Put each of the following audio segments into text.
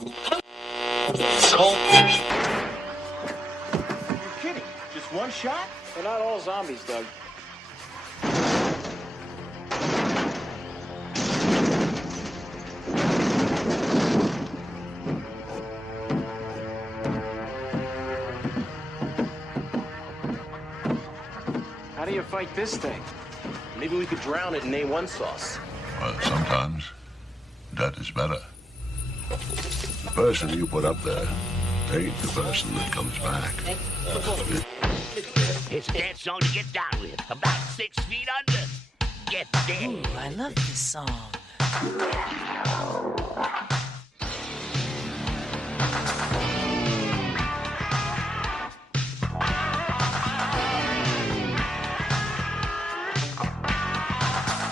Kidding? Just one shot? They're not all zombies, Doug. How do you fight this thing? Maybe we could drown it in A1 sauce. Well, sometimes that is better. The person you put up there ain't the person that comes back. It's a dance song to get down with. About 6 feet under. Get there. Ooh, I love this song.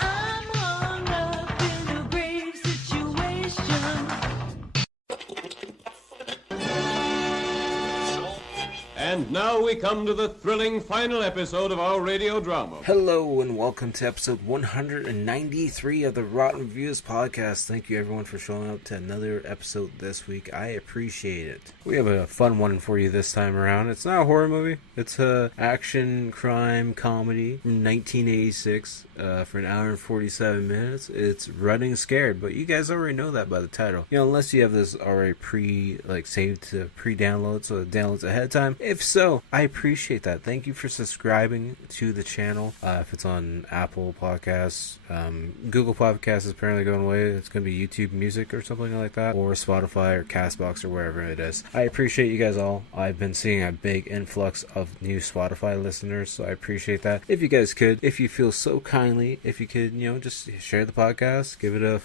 I'm hung up in a grave situation. And now we come to the thrilling final episode of our radio drama. Hello and welcome to episode 193 of the Rotten Reviews podcast. Thank you everyone for showing up to another episode this week. I appreciate it. We have a fun one for you this time around. It's not a horror movie. It's a action crime comedy from 1986 for an hour and 47 minutes. It's Running Scared, but you guys already know that by the title. You know, unless you have this already saved to pre-download, so it downloads ahead of time. If so, I appreciate that. Thank you for subscribing to the channel. If it's on Apple Podcasts, Google Podcasts is apparently going away. It's going to be YouTube Music or something like that, or Spotify or Castbox or wherever it is. I appreciate you guys all. I've been seeing a big influx of new Spotify listeners, so I appreciate that. If you guys could, if you feel so kindly, if you could, just share the podcast, give it a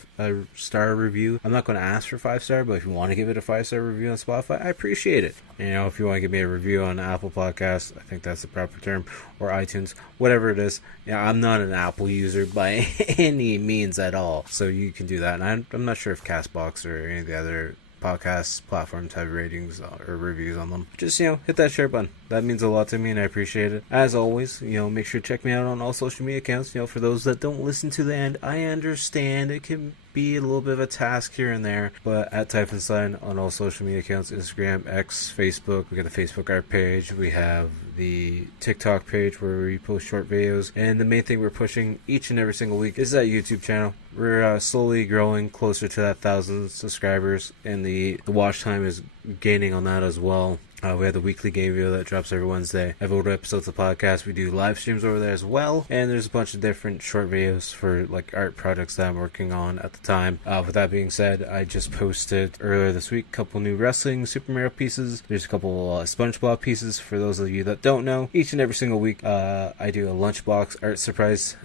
star review. I'm not going to ask for 5-star, but if you want to give it a 5-star review on Spotify, I appreciate it. If you want to give me a review on Apple Podcasts, I think that's the proper term, or iTunes, whatever it is. I'm not an Apple user by any means at all, so you can do that. And I'm not sure if Castbox or any of the other podcast platforms have ratings or reviews on them. Just, hit that share button. That means a lot to me and I appreciate it. As always, make sure to check me out on all social media accounts. For those that don't listen to the end, I understand it can be a little bit of a task here and there, but at Typhonstein on all social media accounts, Instagram, X, Facebook. We got the Facebook art page. We have the TikTok page where we post short videos, and the main thing we're pushing each and every single week is that YouTube channel. We're slowly growing closer to that 1,000 subscribers, and the watch time is gaining on that as well. We have the weekly game video that drops every Wednesday. I have older episodes of the podcast. We do live streams over there as well. And there's a bunch of different short videos for art projects that I'm working on at the time. With that being said, I just posted earlier this week a couple new wrestling Super Mario pieces. There's a couple SpongeBob pieces for those of you that don't know. Each and every single week, I do a lunchbox art surprise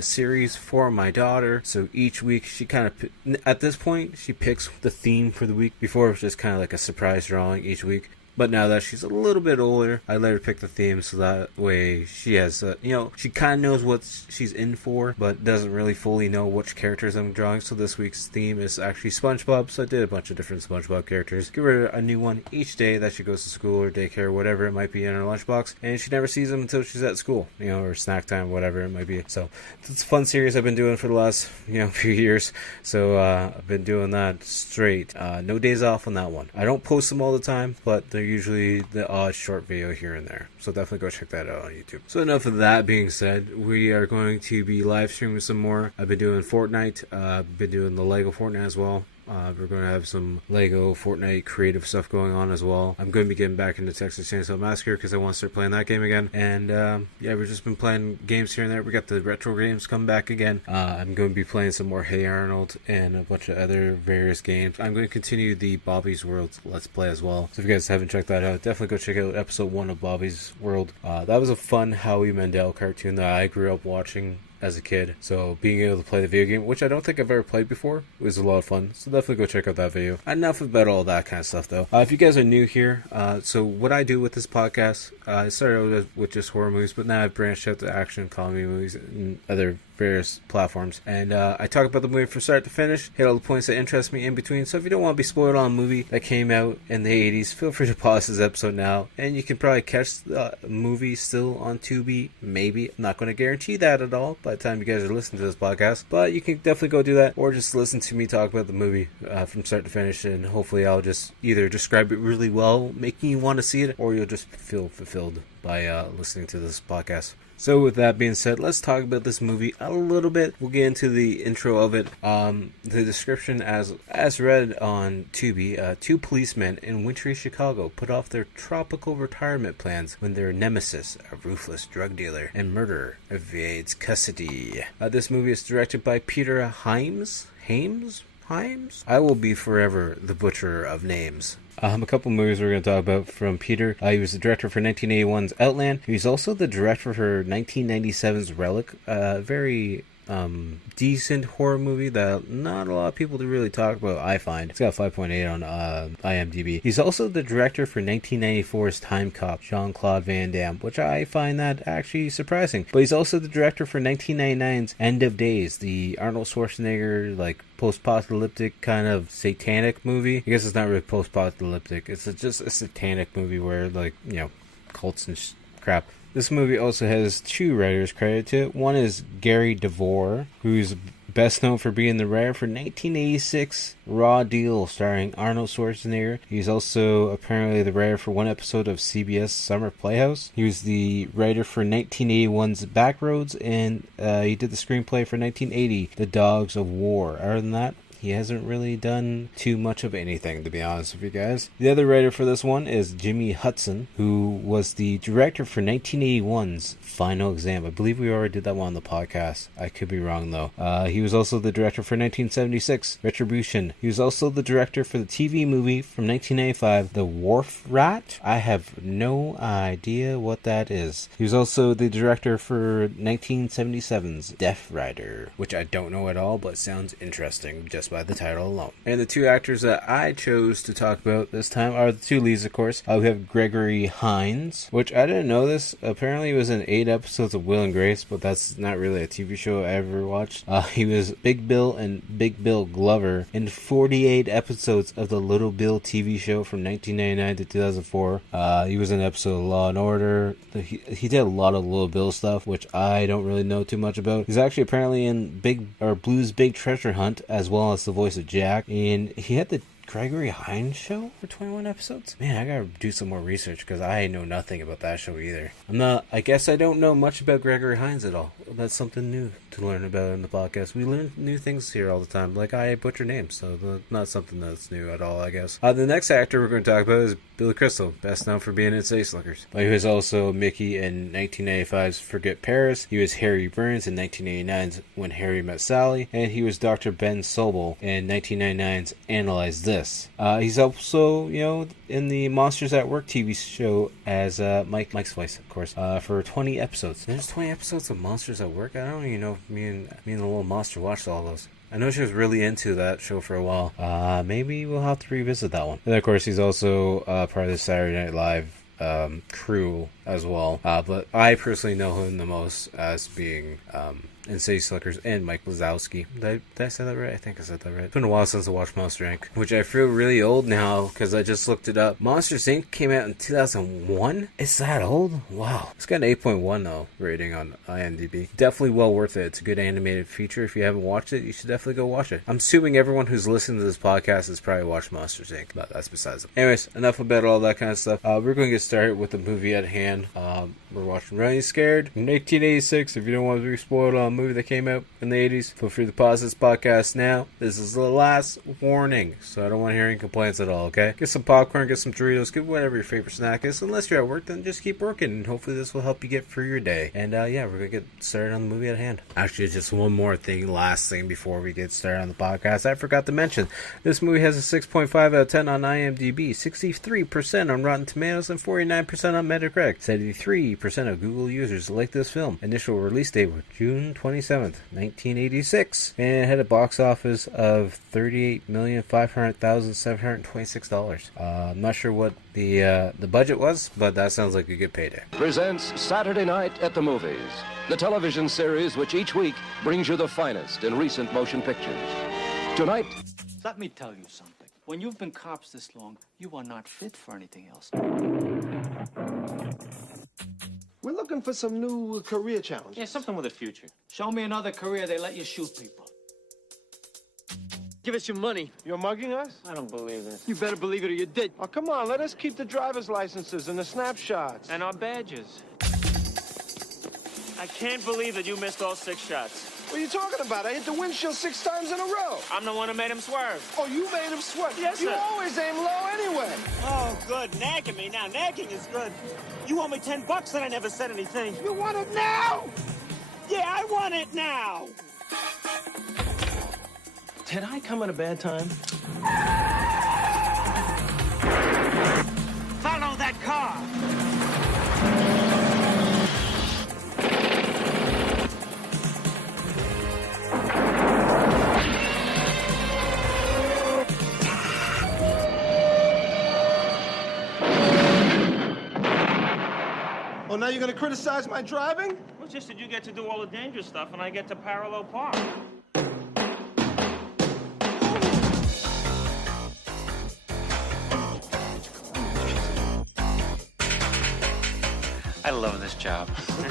series for my daughter. So each week she at this point, she picks the theme for the week. Before it was just kind of like a surprise drawing each week. But now that she's a little bit older, I let her pick the theme so that way she has, she kind of knows what she's in for, but doesn't really fully know which characters I'm drawing. So this week's theme is actually SpongeBob, so I did a bunch of different SpongeBob characters. Give her a new one each day that she goes to school or daycare or whatever it might be in her lunchbox, and she never sees them until she's at school, or snack time, whatever it might be. So it's a fun series I've been doing for the last, few years. So I've been doing that straight. No days off on that one. I don't post them all the time, but they're usually the odd short video here and there, so definitely go check that out on YouTube. So enough of that being said, we are going to be live streaming some more. I've been doing Fortnite, been doing the Lego Fortnite as well. We're going to have some Lego Fortnite creative stuff going on as well. I'm going to be getting back into Texas Chainsaw Massacre because I want to start playing that game again. And we've just been playing games here and there. We got the retro games come back again. I'm going to be playing some more Hey Arnold and a bunch of other various games. I'm going to continue the Bobby's World Let's Play as well. So if you guys haven't checked that out, definitely go check out episode 1 of Bobby's World. That was a fun Howie Mandel cartoon that I grew up watching as a kid, so being able to play the video game, which I don't think I've ever played before, was a lot of fun, so definitely go check out that video. Enough about all that kind of stuff though. If you guys are new here, so what I do with this podcast, I started out with just horror movies, but now I've branched out to action, comedy movies, and other various platforms. And I talk about the movie from start to finish, hit all the points that interest me in between. So if you don't want to be spoiled on a movie that came out in the 80s, feel free to pause this episode now. And you can probably catch the movie still on Tubi, maybe. I'm not going to guarantee that at all by the time you guys are listening to this podcast. But you can definitely go do that, or just listen to me talk about the movie from start to finish. And hopefully I'll just either describe it really well, making you want to see it, or you'll just feel fulfilled by listening to this podcast. So with that being said, let's talk about this movie a little bit. We'll get into the intro of it. The description as read on Tubi, two policemen in wintry Chicago put off their tropical retirement plans when their nemesis, a ruthless drug dealer and murderer, evades custody. This movie is directed by Peter Hyams? I will be forever the butcher of names. A couple movies we're going to talk about from Peter. He was the director for 1981's Outland. He was also the director for 1997's Relic. Very decent horror movie that not a lot of people do really talk about, I find. It's got a 5.8 on IMDb. He's also the director for 1994's Time Cop, Jean-Claude Van Damme, which I find that actually surprising. But he's also the director for 1999's End of Days, the Arnold Schwarzenegger, like, post-apocalyptic kind of satanic movie. I guess it's not really post-apocalyptic. It's just a satanic movie where, like, you know, cults and crap. This movie also has two writers credited to it. One is Gary DeVore, who's best known for being the writer for 1986 Raw Deal starring Arnold Schwarzenegger. He's also apparently the writer for one episode of CBS Summer Playhouse. He was the writer for 1981's Backroads, and he did the screenplay for 1980, The Dogs of War. Other than that, he hasn't really done too much of anything, to be honest with you guys. The other writer for this one is Jimmy Hudson, who was the director for 1981's Final Exam. I believe we already did that one on the podcast. I could be wrong, though. He was also the director for 1976, Retribution. He was also the director for the TV movie from 1995, The Wharf Rat. I have no idea what that is. He was also the director for 1977's Death Rider, which I don't know at all, but sounds interesting just by the title alone. And the two actors that I chose to talk about this time are the two leads, of course. We have Gregory Hines, which I didn't know this. Apparently he was in 8 episodes of Will and Grace, but that's not really a TV show I ever watched. He was Big Bill and Big Bill Glover in 48 episodes of the Little Bill TV show from 1999 to 2004. He was in an episode of Law and Order. He did a lot of Little Bill stuff, which I don't really know too much about. He's actually apparently in Blue's Big Treasure Hunt, as well as the voice of Jack, and he had the Gregory Hines show for 21 episodes? Man, I gotta do some more research because I know nothing about that show either. I guess I don't know much about Gregory Hines at all. That's something new to learn about in the podcast. We learn new things here all the time. Like, I butcher names, so not something that's new at all, I guess. The next actor we're going to talk about is Billy Crystal, best known for being in City Slickers. He was also Mickey in 1995's Forget Paris. He was Harry Burns in 1989's When Harry Met Sally, and he was Dr. Ben Sobel in 1999's Analyze This. He's also, in the Monsters at Work TV show as Mike's voice, of course, for 20 episodes. There's 20 episodes of Monsters at Work? I don't even know if me and the little monster watched all those. I know she was really into that show for a while. Maybe we'll have to revisit that one. And of course, he's also part of the Saturday Night Live crew as well. But I personally know him the most as being in City Slickers and Mike Wazowski. Did I say that right? I think I said that right. It's been a while since I watched Monster Inc., which I feel really old now because I just looked it up. Monsters Inc. came out in 2001? It's that old? Wow. It's got an 8.1 though rating on IMDb. Definitely well worth it. It's a good animated feature. If you haven't watched it, you should definitely go watch it. I'm assuming everyone who's listening to this podcast has probably watched Monsters Inc., but that's besides it. Anyways, enough about all that kind of stuff. We're going to get started with the movie at hand. We're watching Running Scared from 1986. If you don't want to be spoiled on a movie that came out in the 80s, feel free to pause this podcast now. This is the last warning, so I don't want to hear any complaints at all, okay? Get some popcorn, get some Doritos, get whatever your favorite snack is. Unless you're at work, then just keep working, and hopefully this will help you get through your day. And we're going to get started on the movie at hand. Actually, just one more thing, last thing before we get started on the podcast. I forgot to mention, this movie has a 6.5 out of 10 on IMDb, 63% on Rotten Tomatoes, and 49% on Metacritic. 73% of Google users like this film. Initial release date was June 27th, 1986. And it had a box office of $38,500,726. I'm not sure what the budget was, but that sounds like a good payday. Presents Saturday Night at the Movies, the television series which each week brings you the finest in recent motion pictures. Tonight, Let me tell you something. When you've been cops this long, you are not fit for anything else. We're looking for some new career challenges. Yeah, something with a future. Show me another career they let you shoot people. Give us your money. You're mugging us? I don't believe it. You better believe it or you did. Oh, come on, let us keep the driver's licenses and the snapshots. And our badges. I can't believe that you missed all 6 shots. What are you talking about? I hit the windshield 6 times in a row. I'm the one who made him swerve. Oh, you made him sweat. Yes, You sir. always aim low anyway. Oh, good. Nagging me now. Nagging is good. You owe me $10 and I never said anything. You want it now? Yeah, I want it now. Did I come at a bad time? Follow that car. Oh, now you're gonna criticize my driving? Well, just that you get to do all the dangerous stuff and I get to parallel park. I love this job.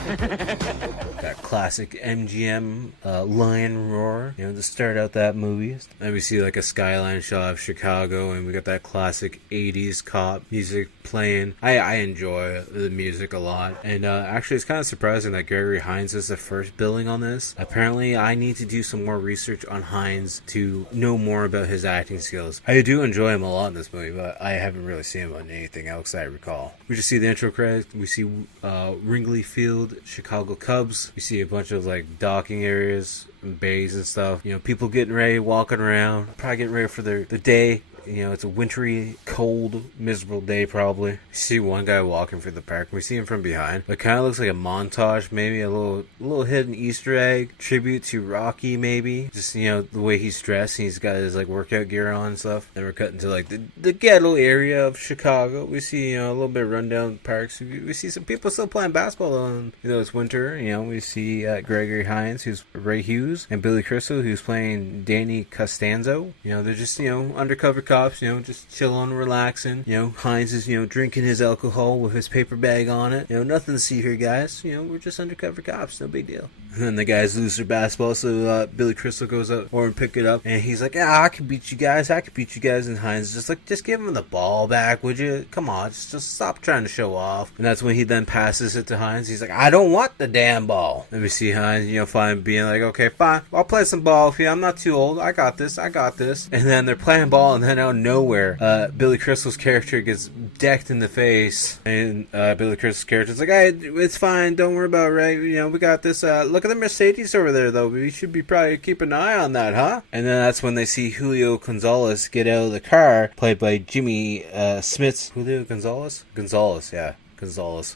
That classic MGM lion roar, to start out that movie. And we see like a skyline shot of Chicago, and we got that classic 80s cop music playing. I enjoy the music a lot, and actually it's kind of surprising that Gregory Hines is the first billing on this. Apparently I need to do some more research on Hines to know more about his acting skills. I do enjoy him a lot in this movie, but I haven't really seen him on anything else that I recall. We just see the intro credits. We see Wrigley Field, Chicago Cubs. We see a bunch of like docking areas and bays and stuff. People getting ready, walking around, probably getting ready for the day. It's a wintry, cold, miserable day probably. We see one guy walking through the park. We see him from behind. It kind of looks like a montage, maybe a little hidden Easter egg, tribute to Rocky maybe. Just, the way he's dressed. He's got his like workout gear on and stuff. Then we're cutting to like the ghetto area of Chicago. We see, a little bit of rundown parks. We see some people still playing basketball though. And, it's winter. We see Gregory Hines, who's Ray Hughes, and Billy Crystal, who's playing Danny Costanzo. They're just, undercover cops, just chilling, relaxing. Hines is, drinking his alcohol with his paper bag on it. Nothing to see here, guys. We're just undercover cops, no big deal. And then the guys lose their basketball, so Billy Crystal goes up or and pick it up, and he's like, "Yeah, I can beat you guys. And Hines is just like, "Just give him the ball back, would you? Come on, just stop trying to show off." And that's when he then passes it to Hines. He's like, "I don't want the damn ball." And we see Hines, finally being like, "Okay, fine, I'll play some ball with you. I'm not too old. I got this. And then they're playing ball, and then out of nowhere, Billy Crystal's character gets decked in the face, and Billy Crystal's character's like, "Hey, it's fine. Don't worry about it, right? We got this. Look at the Mercedes over there, though. We should be probably keep an eye on that, huh?" And then that's when they see Julio Gonzalez get out of the car, played by Jimmy Smits. Julio Gonzalez? Gonzalez.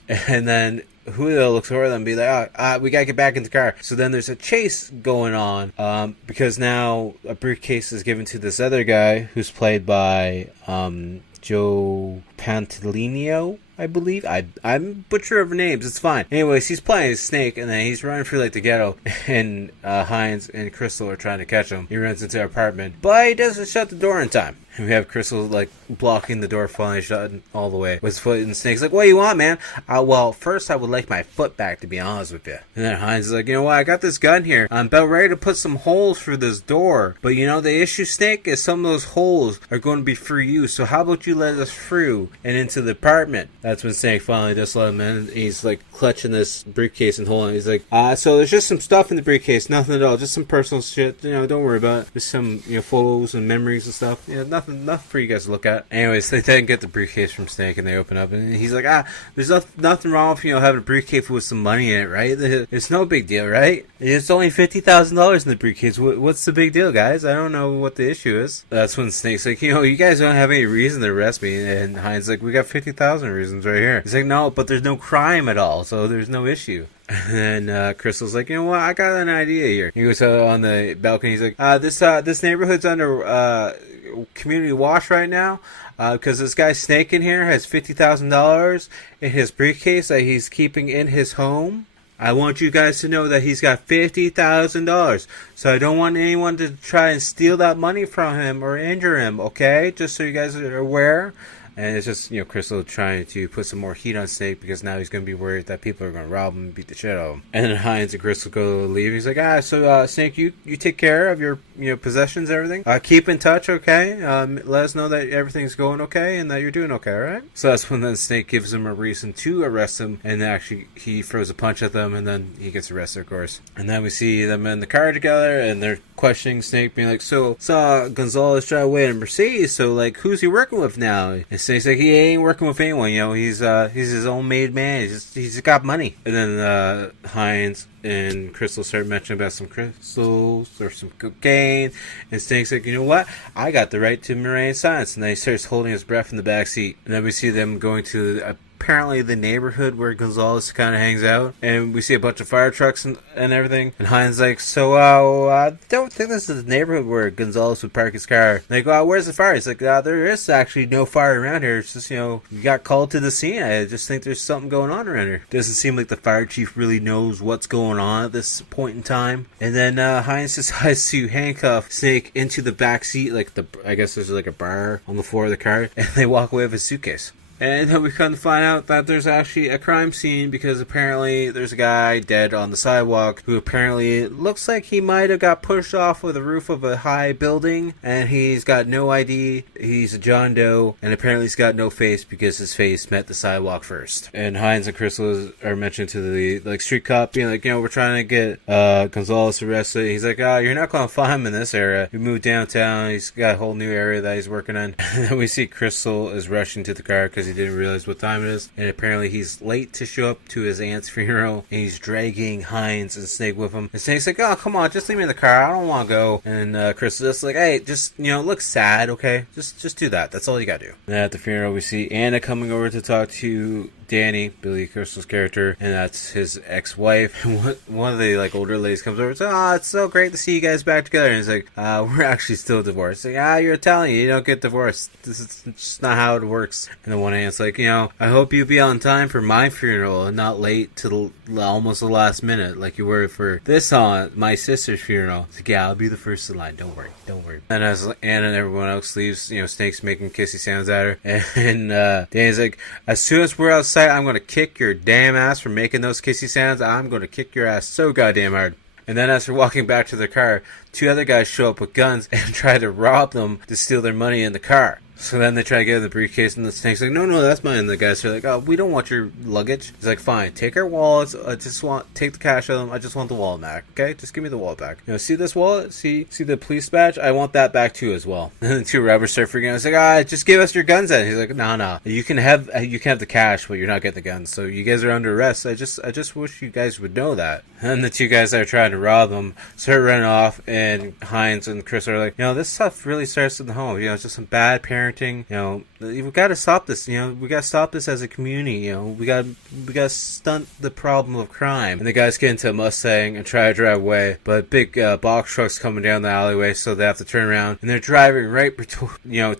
And then Julio looks over them and be like, we gotta get back in the car. So then there's a chase going on, because now a briefcase is given to this other guy who's played by Joe Pantoliano, I believe. I'm butcher of names, it's fine. Anyways, he's playing as Snake, and then he's running through like the ghetto, and Hines and Crystal are trying to catch him. He runs into their apartment, but he doesn't shut the door in time. And we have Crystal like blocking the door, finally shut all the way with his foot, and Snake's like, "What do you want, man?" Well, first I would like my foot back, to be honest with you. And then Hines is like, "You know what, I got this gun here. I'm about ready to put some holes through this door. But the issue, Snake, is some of those holes are going to be for you. So how about you let us through and into the apartment?" That's when Snake finally just let him in. He's like clutching this briefcase and holding it. He's like, "So there's just some stuff in the briefcase, nothing at all, just some personal shit. Don't worry about it. Just some photos and memories and stuff. Nothing for you guys to look at." Anyways, they then get the briefcase from Snake and they open up, and he's like, "There's nothing wrong with having a briefcase with some money in it, right? It's no big deal, right? It's only $50,000 in the briefcase. What's the big deal, guys? I don't know what the issue is." That's when Snake's like, "You guys don't have any reason to arrest me." And Hines Hines like, we got 50,000 reasons right here. He's like, no, but there's no crime at all, so there's no issue. And then Crystal's like, you know what? I got an idea here. He goes on the balcony. He's like, this neighborhood's under community watch right now because this guy Snake in here has $50,000 in his briefcase that he's keeping in his home. I want you guys to know that he's got $50,000. So I don't want anyone to try and steal that money from him or injure him, okay? Just so you guys are aware. And it's just, Crystal trying to put some more heat on Snake because now he's going to be worried that people are going to rob him and beat the shit out of him. And then Hines and Crystal go to leave. He's like, so Snake, you take care of your possessions and everything. Keep in touch, okay? Let us know that everything's going okay and that you're doing okay, alright? So that's when then Snake gives him a reason to arrest him. And actually, he throws a punch at them and then he gets arrested, of course. And then we see them in the car together and they're questioning Snake, being like, so saw Gonzalez drive away in a Mercedes, so like, who's he working with now? And Snake's like, he ain't working with anyone, he's his own made man, he's got money. And then Hines and Crystal start mentioning about some crystals or some cocaine, and Snake's like, you know what, I got the right to remain silent. And then he starts holding his breath in the back seat, and then we see them going to apparently the neighborhood where Gonzalez kind of hangs out, and we see a bunch of fire trucks and everything. And Hines like, so I don't think this is the neighborhood where Gonzalez would park his car. And they go, where's the fire? He's like, there is actually no fire around here. It's just, you got called to the scene. I just think there's something going on around here. Doesn't seem like the fire chief really knows what's going on at this point in time. And then Hines decides to handcuff Snake into the back seat, I guess there's like a bar on the floor of the car, and they walk away with his suitcase. And then we come to find out that there's actually a crime scene because apparently there's a guy dead on the sidewalk who apparently looks like he might have got pushed off of the roof of a high building, and he's got no ID, he's a John Doe, and apparently he's got no face because his face met the sidewalk first. And Hines and Crystal are mentioned to the street cop, being like, we're trying to get Gonzalez arrested. He's like, you're not going to find him in this area. We moved downtown, he's got a whole new area that he's working on. And then we see Crystal is rushing to the car because he didn't realize what time it is, and apparently he's late to show up to his aunt's funeral, and he's dragging Hines and Snake with him. And Snake's like, oh, come on, just leave me in the car, I don't want to go. And Crystal's just like, hey, just, look sad, okay? Just do that, that's all you gotta do. And at the funeral, we see Anna coming over to talk to Danny, Billy Crystal's character, and that's his ex-wife. And one of the older ladies comes over and says, it's so great to see you guys back together. And he's like, we're actually still divorced. Like, you're Italian, you don't get divorced. This is just not how it works. And the one aunt's like, I hope you be on time for my funeral and not late to almost the last minute like you were for this aunt, my sister's funeral. It's like, I'll be the first in line, don't worry. And as Anna and everyone else leaves, Snake's making kissy sounds at her, and Danny's like, as soon as we're outside, I'm going to kick your damn ass for making those kissy sounds. I'm going to kick your ass so goddamn hard. And then as they're walking back to their car, two other guys show up with guns and try to rob them to steal their money in the car. So then they try to get in the briefcase, and the Snake's like, no, that's mine. And the guys are like, we don't want your luggage. He's like, fine, take our wallets. Take the cash out of them. I just want the wallet back, okay? Just give me the wallet back. See this wallet? See the police badge? I want that back too as well. And the two robbers start freaking out. It's like, just give us your guns then. He's like, no. You can have the cash, but you're not getting the guns. So you guys are under arrest. I just wish you guys would know that. And the two guys that are trying to rob them start running off, and Hines and Chris are like, this stuff really starts in the home. It's just some bad parenting. We got to stop this. We got to stop this as a community. We got to stunt the problem of crime. And the guys get into a Mustang and try to drive away, but big box trucks coming down the alleyway, so they have to turn around, and they're driving right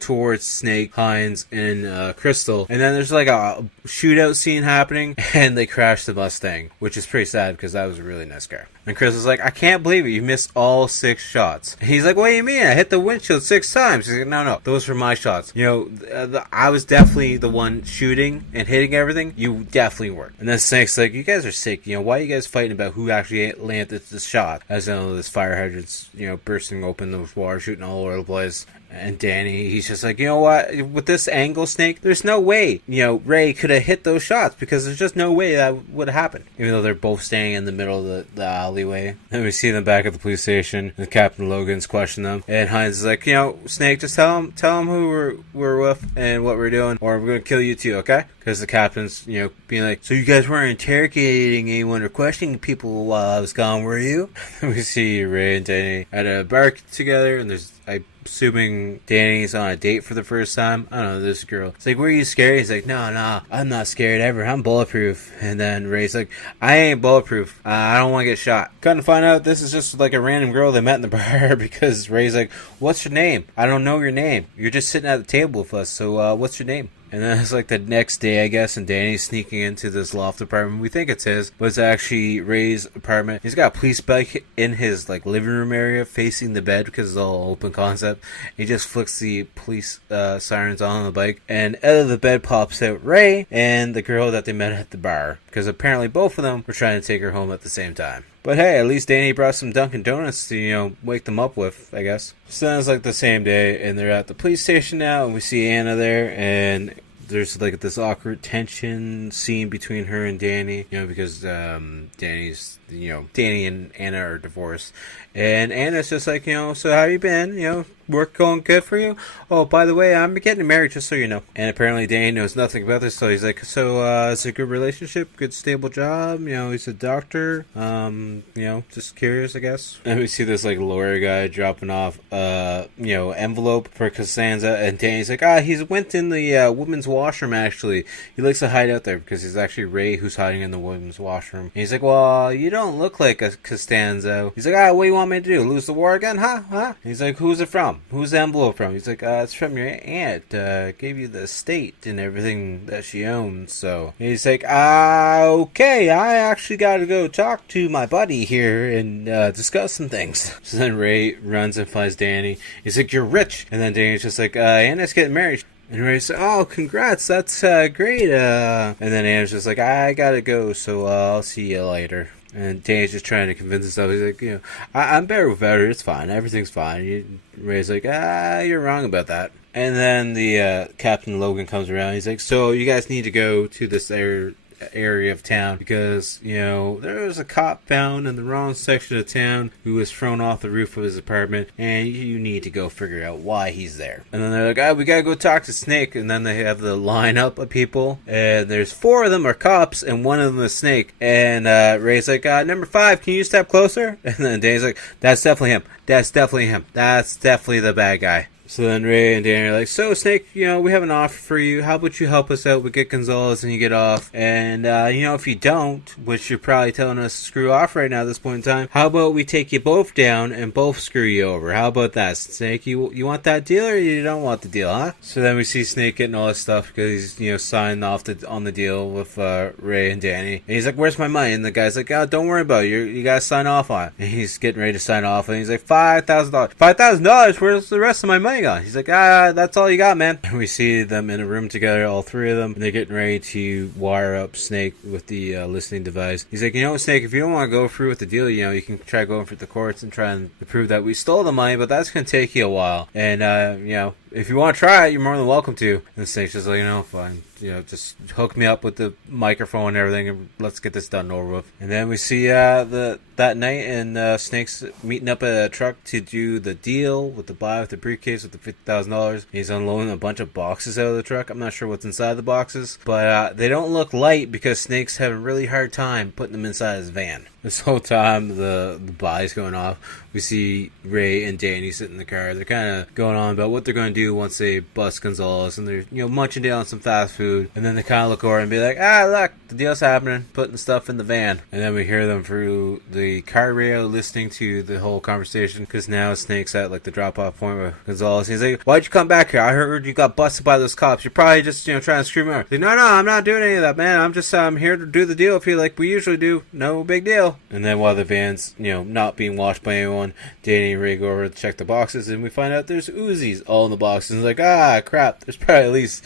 towards Snake, Hines, and Crystal. And then there's like a shootout scene happening, and they crash the Mustang, which is pretty sad because that was a really nice car. And Crystal's like, I can't believe it. You missed all 6 shots. And he's like, what do you mean? I hit the windshield 6 times. He's like, no. Those were my shots. I was definitely the one shooting and hitting everything. You definitely weren't. And then Snake's like, you guys are sick. Why are you guys fighting about who actually landed the shot? As this fire hydrant's, bursting open, those water shooting all over the place. And Danny, he's just like, you know what? With this angle, Snake, there's no way, Ray could have hit those shots because there's just no way that would have happened. Even though they're both standing in the middle of the alleyway. And we see them back at the police station, and Captain Logan's questioning them. And Hines is like, Snake, just tell him who we're with and what we're doing, or we're going to kill you too, okay? Because the captain's, being like, so you guys weren't interrogating anyone or questioning people while I was gone, were you? And we see Ray and Danny at a bar together, and there's, I assuming Danny's on a date for the first time. I don't know, this girl. It's like, were you scared? He's like, no, I'm not scared ever. I'm bulletproof. And then Ray's like, I ain't bulletproof. I don't want to get shot. Come to find out, this is just like a random girl they met in the bar because Ray's like, what's your name? I don't know your name. You're just sitting at the table with us, so what's your name? And then it's like the next day, I guess, and Danny's sneaking into this loft apartment. We think it's his, but it's actually Ray's apartment. He's got a police bike in his like living room area facing the bed because it's all open concept. He just flicks the police sirens on the bike, and out of the bed pops out Ray and the girl that they met at the bar, because apparently both of them were trying to take her home at the same time. But hey, at least Danny brought some Dunkin' Donuts to, wake them up with, I guess. So then it's like the same day, and they're at the police station now, and we see Anna there, and there's like this awkward tension scene between her and Danny, because Danny and Anna are divorced. And Anna's just like, so how you been? Work going good for you? Oh, by the way, I'm getting married, just so you know. And apparently Danny knows nothing about this, so he's like, so it's a good relationship, good stable job, he's a doctor, just curious, I guess. And we see this like lawyer guy dropping off envelope for Costanza, and Danny's like, he's went in the women's washroom, actually. He likes to hide out there because he's actually Ray who's hiding in the women's washroom. And he's like, well, you don't look like a Costanza. He's like, what do you want me to do? Lose the war again? Huh? And he's like, who's it from? Who's the envelope from? He's like, it's from your aunt. Gave you the estate and everything that she owns. So he's like, okay, I actually gotta go talk to my buddy here and discuss some things. So then Ray runs and finds Danny. He's like, you're rich. And then Danny's just like, Anna's getting married. And Ray's like, oh, congrats, that's great. And then Anna's just like, I gotta go, so I'll see you later. And Danny's just trying to convince himself. He's like, I'm better without her. It's fine. Everything's fine. Ray's like, you're wrong about that. And then the Captain Logan comes around. He's like, so you guys need to go to this area of town because there was a cop found in the wrong section of town who was thrown off the roof of his apartment, and you need to go figure out why he's there. And then they're like, we gotta go talk to Snake. And then they have the lineup of people, and there's 4 of them are cops and 1 of them is Snake. And Ray's like, number 5, can you step closer? And then Dave's like, that's definitely him. That's definitely the bad guy. So then Ray and Danny are like, so Snake, we have an offer for you. How about you help us out? We get Gonzalez and you get off. And, if you don't, which you're probably telling us to screw off right now at this point in time, how about we take you both down and both screw you over? How about that, Snake? You want that deal or you don't want the deal, huh? So then we see Snake getting all this stuff because he's, signed off on the deal with Ray and Danny. And he's like, where's my money? And the guy's like, don't worry about it. You gotta sign off on it. And he's getting ready to sign off. And he's like, $5,000. $5,000? Where's the rest of my money gone? He's like, that's all you got, man. And we see them in a room together, all 3 of them, and they're getting ready to wire up Snake with the listening device. He's like, Snake, if you don't want to go through with the deal, you can try going through the courts and try and prove that we stole the money, but that's going to take you a while. And, if you want to try it, you're more than welcome to. And Snake's just like, fine. Just hook me up with the microphone and everything, and let's get this done over with. And then we see that night, and Snake's meeting up at a truck to do the deal with the buy with the briefcase with the $50,000. He's unloading a bunch of boxes out of the truck. I'm not sure what's inside the boxes, but they don't look light because Snake's having a really hard time putting them inside his van. This whole time the buy's going off, we see Ray and Danny sitting in the car. They're kind of going on about what they're going to do once they bust Gonzalez, and they're munching down some fast food. And then they kind of look over and be like, look, the deal's happening, putting stuff in the van. And then we hear them through the car radio listening to the whole conversation, because now Snake's at like the drop-off point with Gonzalez. He's like, why'd you come back here? I heard you got busted by those cops. You're probably just trying to screw me out. Like, no, I'm not doing any of that, man. I'm here to do the deal with you like we usually do. No big deal. And then while the van's not being washed by anyone, Danny and Ray go over to check the boxes, and we find out there's Uzis all in the boxes. And it's like, crap, there's probably at least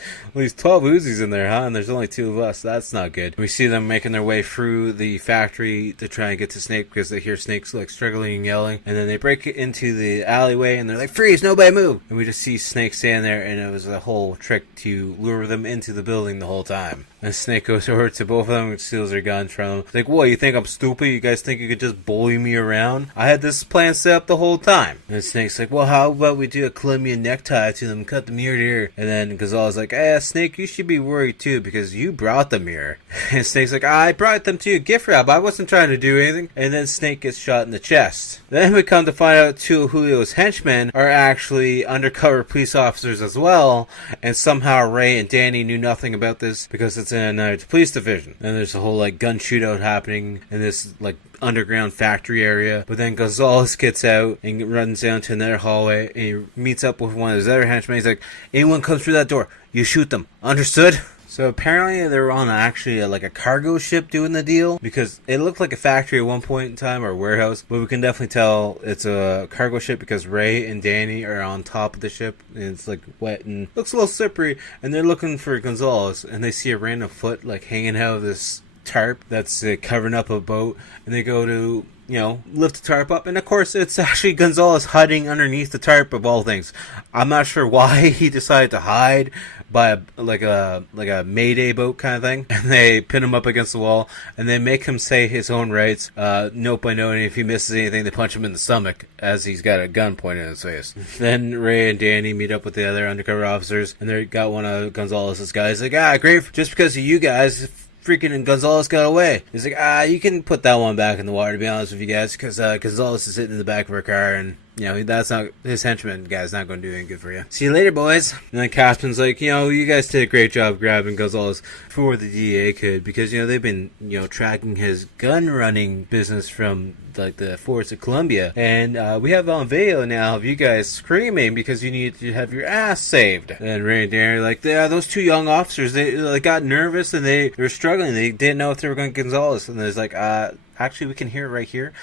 12 Uzis in there, huh? And there's only 2 of us. That's not good. We see them making their way through the factory to try and get to Snake because they hear Snake's like struggling and yelling. And then they break into the alleyway and they're like, freeze, nobody move. And we just see Snake stand there, and it was a whole trick to lure them into the building the whole time. And Snake goes over to both of them and steals their guns from them. Like, what, you think I'm stupid? you guys think you could just bully me around? I had this plan set up the whole time. And Snake's like, well, how about we do a Colombian necktie to them, cut them ear to ear. And then Gonzalez like, Snake, you should be worried too, because you brought them here. And Snake's like, I brought them to you gift wrap. I wasn't trying to do anything. And then Snake gets shot in the chest. Then we come to find out two of Julio's henchmen are actually undercover police officers as well. And somehow Ray and Danny knew nothing about this because it's in another police division. And there's a whole like gun shootout happening in this like underground factory area. But then Gonzalez gets out and runs down to another hallway and he meets up with one of his other henchmen. He's like, anyone comes through that door, you shoot them. Understood? So apparently they were on actually like a cargo ship doing the deal, because it looked like a factory at one point in time, or a warehouse, but we can definitely tell it's a cargo ship because Ray and Danny are on top of the ship and it's like wet and looks a little slippery, and they're looking for Gonzalez and they see a random foot like hanging out of this tarp that's covering up a boat, and they go to, you know, lift the tarp up, and of course it's actually Gonzalez hiding underneath the tarp of all things. I'm not sure why he decided to hide by a Mayday boat kind of thing, and they pin him up against the wall and they make him say his own rights, note by note, and if he misses anything they punch him in the stomach as he's got a gun pointed in his face. Then Ray and Danny meet up with the other undercover officers and they got one of Gonzalez's guys like, great, just because of you guys freaking Gonzalez got away. He's like, you can put that one back in the water, to be honest with you guys, because Gonzalez is sitting in the back of our car, and, you know, that's not, his henchman guy's not going to do anything good for you. See you later, boys. And then Captain's like, you know, you guys did a great job grabbing Gonzalez before the DEA could, because, you know, they've been, you know, tracking his gun running business from like the forest of Colombia, and we have on video now of you guys screaming because you need to have your ass saved. And Ray and Danny are like, yeah, those two young officers, they like got nervous and they were struggling. They didn't know if they were going to get Gonzalez, and there's like, actually, we can hear it right here.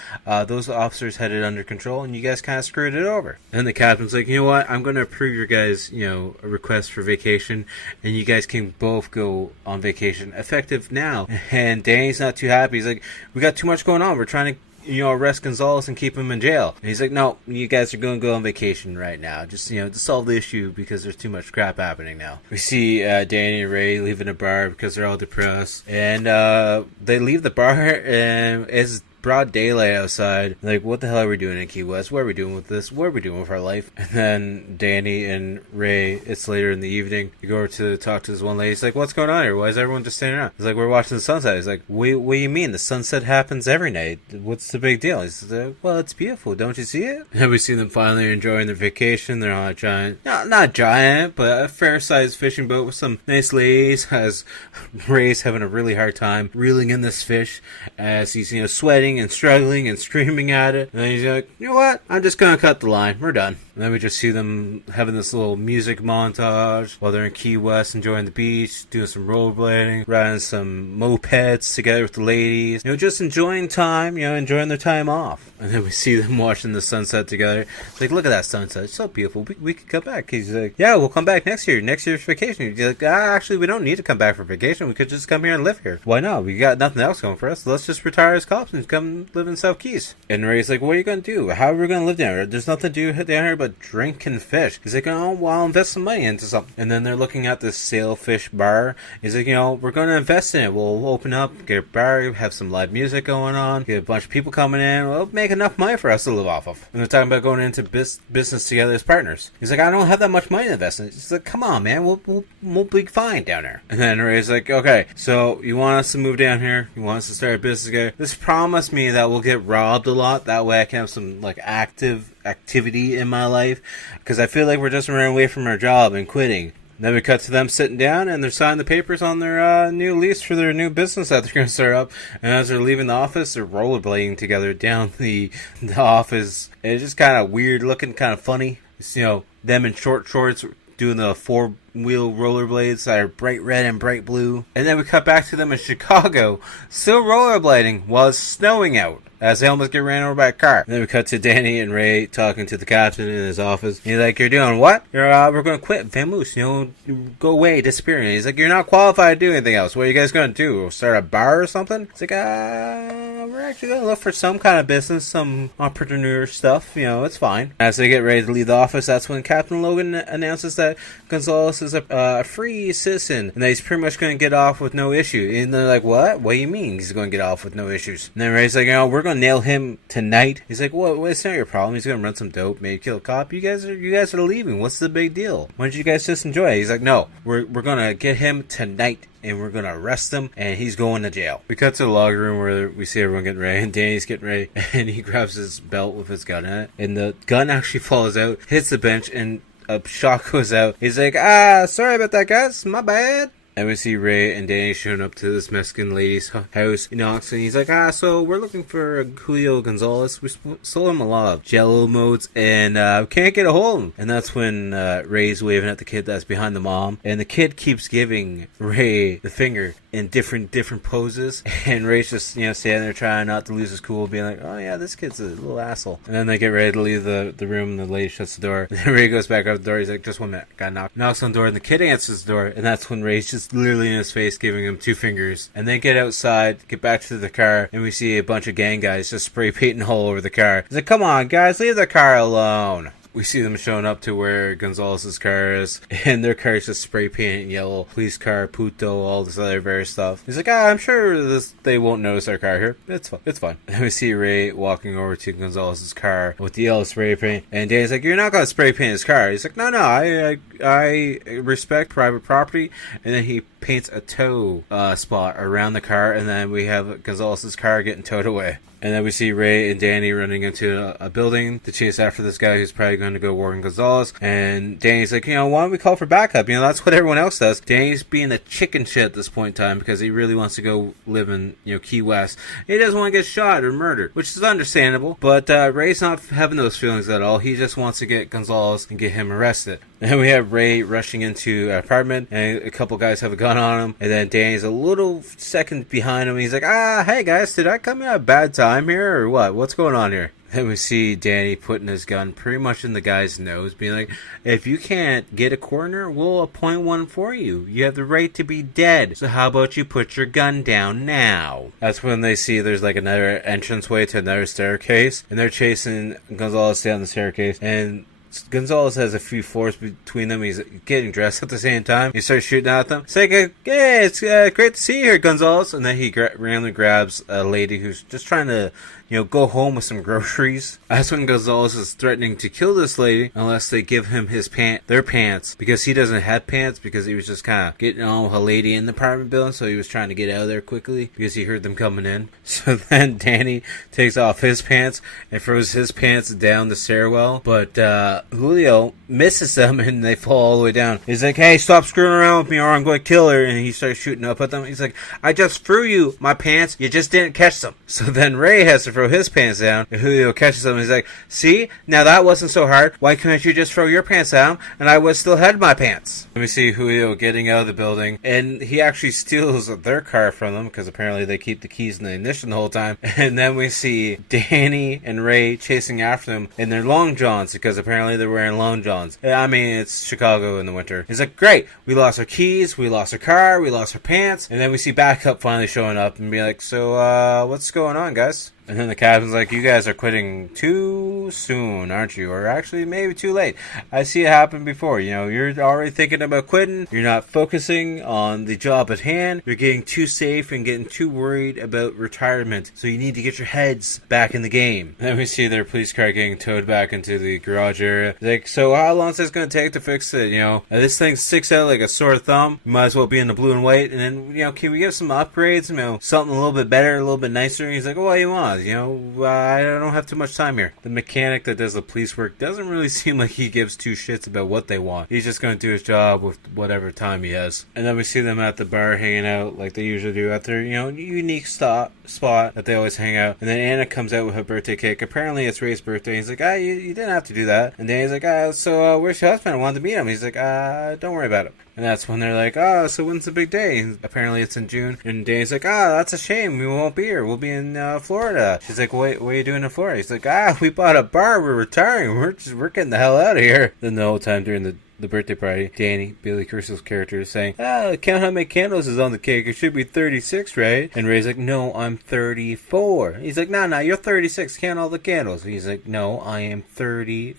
Those officers had it under control, and you guys kind of screwed it over. And the captain's like, you know what? I'm going to approve your guys, you know, a request for vacation, and you guys can both go on vacation effective now. And Danny's not too happy. He's like, we got too much going on. We're trying to, you know, arrest Gonzalez and keep him in jail. And he's like, no, you guys are going to go on vacation right now. Just, you know, to solve the issue because there's too much crap happening now. We see Danny and Ray leaving the bar because they're all depressed. And they leave the bar and it's broad daylight outside. Like, what the hell are we doing in Key West? What are we doing with this? What are we doing with our life? And then Danny and Ray, it's later in the evening, you go over to talk to this one lady. He's like, what's going on here? Why is everyone just standing around? He's like, we're watching the sunset. He's like, what do you mean? The sunset happens every night. What's the big deal? He's like, well, it's beautiful. Don't you see it? And we see them finally enjoying their vacation. They're on a giant, not giant, but a fair-sized fishing boat with some nice ladies, as Ray's having a really hard time reeling in this fish as he's, you know, sweating and struggling and screaming at it. And then he's like, you know what? I'm just gonna cut the line. We're done. And then we just see them having this little music montage while they're in Key West, enjoying the beach, doing some rollerblading, riding some mopeds together with the ladies. You know, just enjoying time, you know, enjoying their time off. And then we see them watching the sunset together. It's like, look at that sunset. It's so beautiful. We could come back. He's like, yeah, we'll come back next year. Next year's vacation. He's like, actually, we don't need to come back for vacation. We could just come here and live here. Why not? We got nothing else going for us. Let's just retire as cops and come live in South Keys. And Ray's like, what are you going to do? How are we going to live down here? There's nothing to do down here but drink and fish. He's like, oh, well, I'll invest some money into something. And then they're looking at this sailfish bar. He's like, you know, we're going to invest in it. We'll open up, get a bar, have some live music going on, get a bunch of people coming in. We'll make enough money for us to live off of. And they're talking about going into business together as partners. He's like, I don't have that much money to invest in it. He's like, come on, man, we'll be fine down there. And then Ray's like, okay, so you want us to move down here? You want us to start a business together? Just promise me that we'll get robbed a lot. That way I can have some like activity in my life, because I feel like we're just running away from our job and quitting. Then we cut to them sitting down and they're signing the papers on their new lease for their new business that they're going to start up. And as they're leaving the office, they're rollerblading together down the office. And it's just kind of weird looking, kind of funny. It's, you know, them in short shorts doing the 4-wheel rollerblades that are bright red and bright blue. And then we cut back to them in Chicago, still rollerblading while it's snowing out, as they almost get ran over by a car. And then we cut to Danny and Ray talking to the captain in his office. And he's like, you're doing what? We're going to quit. Vamoose, you know, go away, disappear. And he's like, you're not qualified to do anything else. What are you guys going to do? Start a bar or something? It's like, we're actually going to look for some kind of business, some entrepreneur stuff. It's fine. As they get ready to leave the office, that's when Captain Logan announces that Gonzalez is a free citizen and that he's pretty much going to get off with no issue. And they're like, what? What do you mean he's going to get off with no issues? And then Ray's like, we're going to nail him tonight. He's like, what? It's not your problem. He's going to run some dope, maybe kill a cop. You guys are leaving. What's the big deal? Why don't you guys just enjoy it? He's like, no, we're going to get him tonight. And we're going to arrest him, and he's going to jail. We cut to the locker room where we see everyone getting ready, and Danny's getting ready, and he grabs his belt with his gun in it, and the gun actually falls out, hits the bench, and a shot goes out. He's like, sorry about that, guys, my bad. And we see Ray and Danny showing up to this Mexican lady's house. He knocks and he's like, so we're looking for Julio Gonzalez. We sold him a lot of Jello modes and can't get a hold of him. And that's when Ray's waving at the kid that's behind the mom. And the kid keeps giving Ray the finger in different poses. And Ray's just, standing there trying not to lose his cool, being like, oh yeah, this kid's a little asshole. And then they get ready to leave the room and the lady shuts the door. And then Ray goes back out the door. He's like, just 1 minute. Gotta knock. Knocks on the door and the kid answers the door. And that's when Ray's just literally in his face giving him 2 fingers. And they get outside, get back to the car, and we see a bunch of gang guys just spray painting all over the car. He's like, come on guys, leave the car alone. We see them showing up to where Gonzalez's car is, and their car is just spray painted yellow. Police car, puto, all this other various stuff. He's like, I'm sure they won't notice our car here. It's fine. And we see Ray walking over to Gonzalez's car with the yellow spray paint, and Danny's like, you're not going to spray paint his car. He's like, no, I respect private property. And then he paints a tow spot around the car, and then we have Gonzalez's car getting towed away. And then we see Ray and Danny running into a building to chase after this guy who's probably going to go warn Gonzalez. And Danny's like, why don't we call for backup? That's what everyone else does. Danny's being a chicken shit at this point in time because he really wants to go live in, Key West. He doesn't want to get shot or murdered, which is understandable. But Ray's not having those feelings at all. He just wants to get Gonzalez and get him arrested. And we have Ray rushing into an apartment, and a couple guys have a gun on him. And then Danny's a little second behind him. He's like, hey guys, did I come at a bad time here or what? What's going on here? Then we see Danny putting his gun pretty much in the guy's nose, being like, if you can't get a coroner, we'll appoint one for you. You have the right to be dead. So how about you put your gun down now? That's when they see there's like another entranceway to another staircase, and they're chasing Gonzalez down the staircase, and Gonzalez has a few floors between them. He's getting dressed at the same time. He starts shooting at them. It's like, hey, it's great to see you here, Gonzalez. And then he randomly grabs a lady who's just trying to, go home with some groceries. That's when Gonzalez is threatening to kill this lady unless they give him their pants, because he doesn't have pants, because he was just kind of getting on with a lady in the apartment building, so he was trying to get out of there quickly because he heard them coming in. So then Danny takes off his pants and throws his pants down the stairwell, but Julio misses them and they fall all the way down. He's like, hey, stop screwing around with me or I'm going to kill her. And he starts shooting up at them. He's like, I just threw you my pants, you just didn't catch them. So then Ray has to throw his pants down, and Julio catches them. He's like, see, now that wasn't so hard. Why couldn't you just throw your pants down and I would still had my pants? Then we see Julio getting out of the building, and he actually steals their car from them because apparently they keep the keys in the ignition the whole time. And then we see Danny and Ray chasing after them in their long johns, because apparently they're wearing long johns. I mean, it's Chicago in the winter. He's like, great, we lost our keys, we lost our car, we lost our pants. And then we see backup finally showing up and be like, so what's going on, guys? And then the captain's like, you guys are quitting too soon, aren't you? Or actually, maybe too late. I see it happen before. You're already thinking about quitting. You're not focusing on the job at hand. You're getting too safe and getting too worried about retirement. So you need to get your heads back in the game. And then we see their police car getting towed back into the garage area. Like, so how long is this going to take to fix it? This thing sticks out like a sore thumb. You might as well be in the blue and white. And then, can we get some upgrades? Something a little bit better, a little bit nicer. And he's like, what do you want? I don't have too much time here. The mechanic that does the police work doesn't really seem like he gives two shits about what they want. He's just going to do his job with whatever time he has. And then we see them at the bar hanging out like they usually do at their, unique spot that they always hang out. And then Anna comes out with her birthday cake. Apparently it's Ray's birthday. He's like, you didn't have to do that. And Danny's like, so where's your husband? I wanted to meet him. He's like, don't worry about it. And that's when they're like, so when's the big day? And apparently it's in June. And Danny's like, that's a shame. We won't be here. We'll be in Florida. She's like, what are you doing in Florida? He's like, we bought a bar. We're retiring. We're getting the hell out of here. Then the whole time during the the birthday party, Danny, Billy Crystal's character, is saying, count how many candles is on the cake. It should be 36, right? And Ray's like, no, I'm 34. He's like, no, you're 36. Count all the candles. He's like, no, I am 34.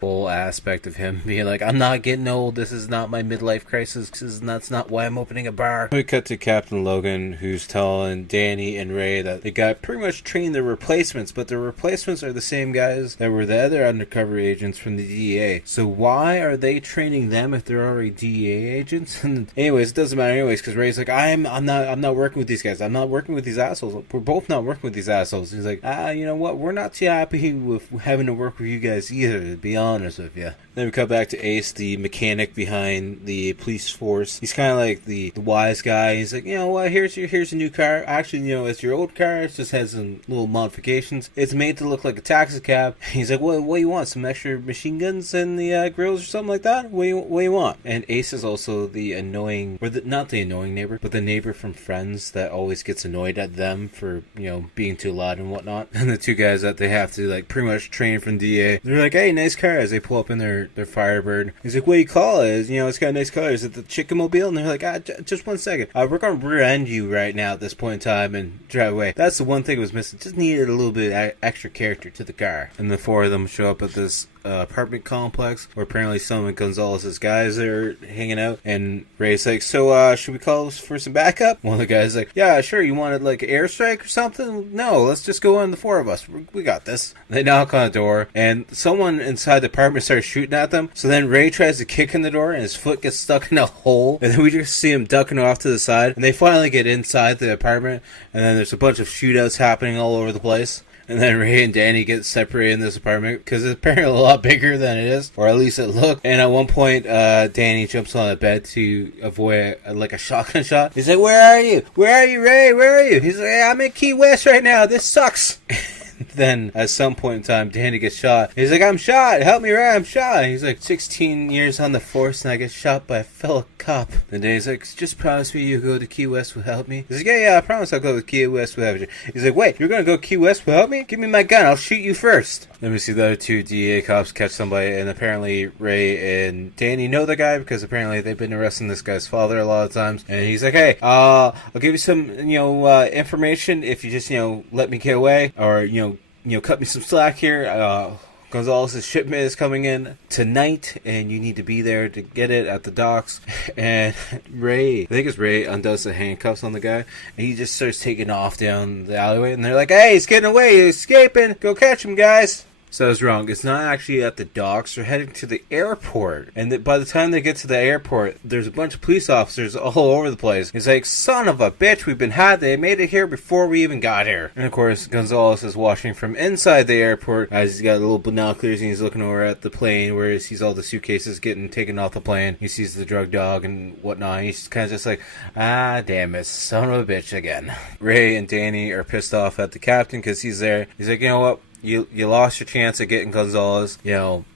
Full aspect of him being like, I'm not getting old. This is not my midlife crisis. That's not why I'm opening a bar. We cut to Captain Logan, who's telling Danny and Ray that they got pretty much trained their replacements, but the replacements are the same guys that were the other undercover agents from the DEA. So why are they training them if they're already DEA agents? And anyways, it doesn't matter anyways, because Ray's like, I'm not working with these guys. I'm not working with these assholes. We're both not working with these assholes. He's like, you know what? We're not too happy with having to work with you guys either, to be honest with you. Then we cut back to Ace, the mechanic behind the police force. He's kind of like the wise guy. He's like, you know what, here's a new car. Actually, you know, it's your old car. It just has some little modifications. It's made to look like a taxi cab. He's like, what do you want? Some extra machine guns in the grills or something like that? What do you want? And Ace is also the annoying, or not the annoying neighbor, but the neighbor from Friends that always gets annoyed at them for, you know, being too loud and whatnot. And the two guys that they have to, like, pretty much train from DA. They're like, hey, nice car, as they pull up in their Firebird. He's like, what do you call it? You know, it's got a nice color. Is it the Chicken-mobile? And they're like, just 1 second. We're going to rear-end you right now at this point in time and drive away. That's the one thing that was missing. Just needed a little bit of extra character to the car. And the four of them show up at this apartment complex where apparently some of Gonzalez's guys are hanging out, and Ray's like, so should we call for some backup? One of the guys is like, yeah, sure. You wanted like an airstrike or something? No, let's just go on, the four of us. We got this. They knock on the door, and someone inside the apartment starts shooting at them. So then Ray tries to kick in the door, and his foot gets stuck in a hole, and then we just see him ducking off to the side, and they finally get inside the apartment, and then there's a bunch of shootouts happening all over the place. And then Ray and Danny get separated in this apartment because it's apparently a lot bigger than it is, or at least it looked. And at one point, Danny jumps on a bed to avoid a shotgun shot. He's like, "Where are you? Where are you, Ray? Where are you?" He's like, "I'm in Key West right now. This sucks." Then at some point in time, Danny gets shot. He's like, "I'm shot. Help me, Ray. I'm shot." He's like, 16 years on the force and I get shot by a fellow cop. Then Danny's like, "Just promise me you'll go to Key West without help me." He's like, yeah, I promise I'll go to Key West without you. He's like, "Wait, you're gonna go Key West without me? Give me my gun. I'll shoot you first." Then we see the other two DEA cops catch somebody, and apparently Ray and Danny know the guy because apparently they've been arresting this guy's father a lot of times. And he's like, "Hey, I'll give you some, information if you just, let me get away, or cut me some slack here. Gonzalez's shipment is coming in tonight, and you need to be there to get it at the docks." And Ray, I think it's Ray, undoes the handcuffs on the guy, and he just starts taking off down the alleyway, and they're like, "Hey, he's getting away, he's escaping, go catch him, guys." So I was wrong. It's not actually at the docks. They're heading to the airport. And by the time they get to the airport, there's a bunch of police officers all over the place. He's like, "Son of a bitch, we've been had. They made it here before we even got here." And of course, Gonzalez is watching from inside the airport as he's got little binoculars and he's looking over at the plane where he sees all the suitcases getting taken off the plane. He sees the drug dog and whatnot. And he's kind of just like, damn it, son of a bitch again. Ray and Danny are pissed off at the captain because he's there. He's like, "You know what? You lost your chance at getting Gonzalez.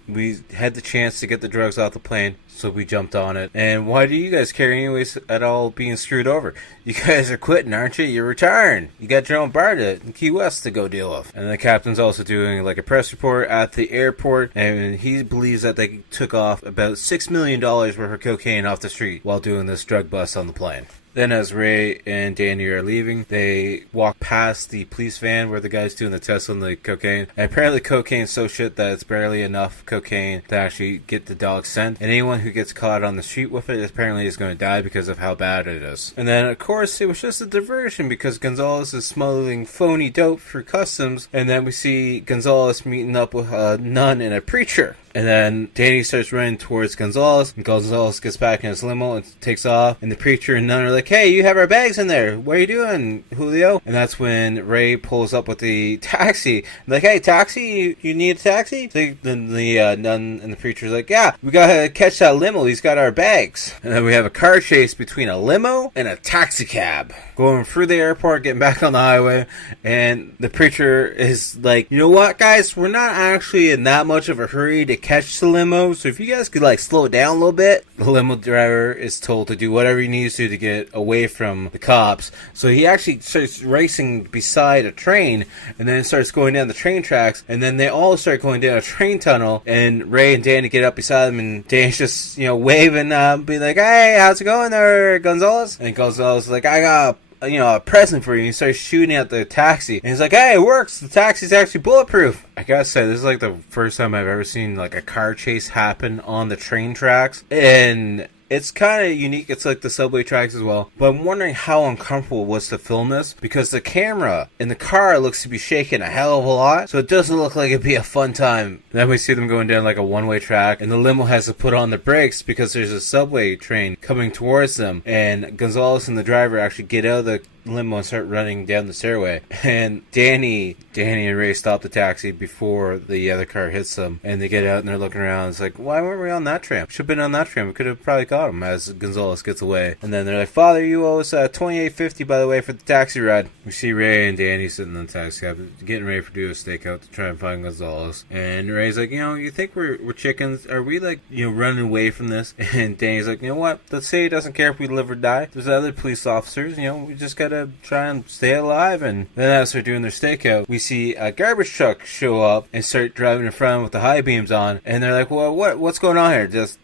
We had the chance to get the drugs off the plane, so we jumped on it. And why do you guys care anyways at all being screwed over? You guys are quitting, aren't you? You're retiring. You got your own bar to Key West to go deal with." And the captain's also doing like a press report at the airport, and he believes that they took off about $6 million worth of cocaine off the street while doing this drug bust on the plane. Then as Ray and Danny are leaving, they walk past the police van where the guy's doing the test on the cocaine. And apparently cocaine's so shit that it's barely enough cocaine to actually get the dog sent. And anyone who gets caught on the street with it apparently is going to die because of how bad it is. And then, of course, it was just a diversion because Gonzalez is smuggling phony dope through customs. And then we see Gonzalez meeting up with a nun and a preacher. And then Danny starts running towards Gonzalez, and Gonzalez gets back in his limo and takes off. And the preacher and nun are like, "Hey, you have our bags in there. What are you doing, Julio?" And that's when Ray pulls up with the taxi. Like, "Hey, taxi, you need a taxi?" Then the nun and the preacher's like, "Yeah, we gotta catch that limo. He's got our bags." And then we have a car chase between a limo and a taxi cab going through the airport, getting back on the highway. And the preacher is like, "You know what, guys? We're not actually in that much of a hurry to catch the limo. So if you guys could like slow it down a little bit, the limo driver is told to do whatever he needs to get away from the cops. So he actually starts racing beside a train, and then starts going down the train tracks, and then they all start going down a train tunnel, and Ray and Danny get up beside them, and Danny's just, waving, be like, hey, how's it going there, Gonzalez? And Gonzalez is like, I got a present for you. And he starts shooting at the taxi, and he's like, hey, it works, the taxi's actually bulletproof. I gotta say, this is like the first time I've ever seen like a car chase happen on the train tracks, and it's kind of unique. It's like the subway tracks as well. But I'm wondering how uncomfortable it was to film this, because the camera in the car looks to be shaking a hell of a lot. So it doesn't look like it'd be a fun time. Then we see them going down like a one-way track, and the limo has to put on the brakes because there's a subway train coming towards them. And Gonzalez and the driver actually get out of the limo and start running down the stairway. And Danny and Ray stop the taxi before the other car hits them, and they get out and they're looking around. It's like, why weren't we on that tram? Should have been on that tram. We could have probably got him. As Gonzalez gets away, and then they're like, Father, you owe us $28.50 by the way for the taxi ride. We see Ray and Danny sitting in the taxi cab getting ready to do a stakeout to try and find Gonzalez. And Ray's like, you think we're chickens? Are we like running away from this? And Danny's like, you know what, the city doesn't care if we live or die. There's other police officers, we just gotta try and stay alive. And then as they're doing their stakeout, we see a garbage truck show up and start driving in front with the high beams on, and they're like, well, what's going on here? Does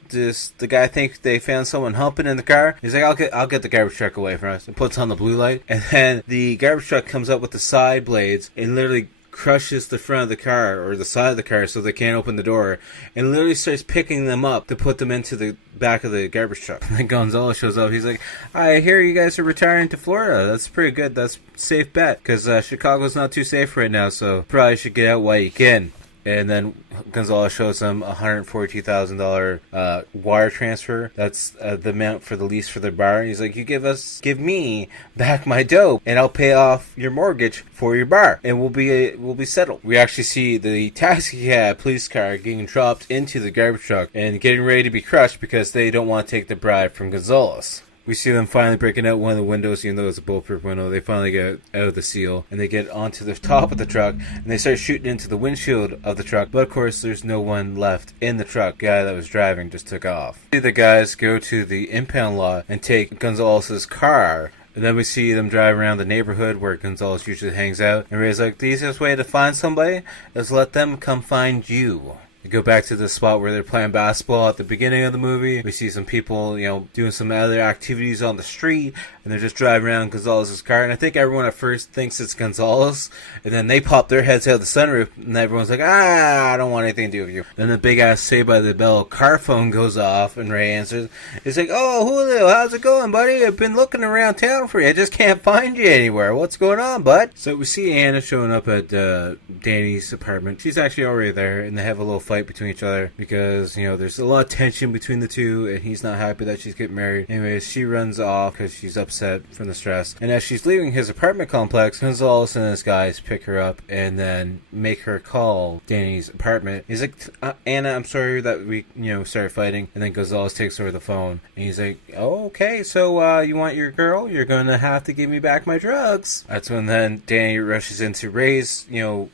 the guy think they found someone humping in the car? He's like, I'll get the garbage truck away from us, and puts on the blue light. And then the garbage truck comes up with the side blades and literally crushes the front of the car or the side of the car so they can't open the door, and literally starts picking them up to put them into the back of the garbage truck. And then Gonzalez shows up. He's like, I hear you guys are retiring to Florida. That's pretty good. That's a safe bet, because Chicago's not too safe right now, so probably should get out while you can. And then Gonzalez shows him a $142,000 wire transfer. That's the amount for the lease for the bar. And he's like, you give me back my dope, and I'll pay off your mortgage for your bar, and we'll be settled. We actually see the taxi cab police car getting dropped into the garbage truck and getting ready to be crushed because they don't want to take the bribe from Gonzalez. We see them finally breaking out one of the windows, even though it's a bulletproof window. They finally get out of the seal, and they get onto the top of the truck, and they start shooting into the windshield of the truck. But of course, there's no one left in the truck. The guy that was driving just took off. The guys go to the impound lot and take Gonzalez's car. And then we see them drive around the neighborhood where Gonzalez usually hangs out. And Ray's like, the easiest way to find somebody is let them come find you. We go back to the spot where they're playing basketball at the beginning of the movie. We see some people, doing some other activities on the street, and they're just driving around Gonzalez's car. And I think everyone at first thinks it's Gonzalez, and then they pop their heads out of the sunroof, and everyone's like, I don't want anything to do with you. Then the big ass Saved by the Bell car phone goes off, and Ray answers. He's like, oh, Julio, how's it going, buddy? I've been looking around town for you. I just can't find you anywhere. What's going on, bud? So we see Anna showing up at Danny's apartment. She's actually already there, and they have a little fight between each other because there's a lot of tension between the two, and he's not happy that she's getting married. Anyways, she runs off because she's upset from the stress, and as she's leaving his apartment complex, Gonzalez and his guys pick her up and then make her call Danny's apartment. He's like, Anna, I'm sorry that we started fighting. And then Gonzalez takes over the phone, and he's like, oh, okay, so you want your girl? You're gonna have to give me back my drugs. That's when then Danny rushes into Ray's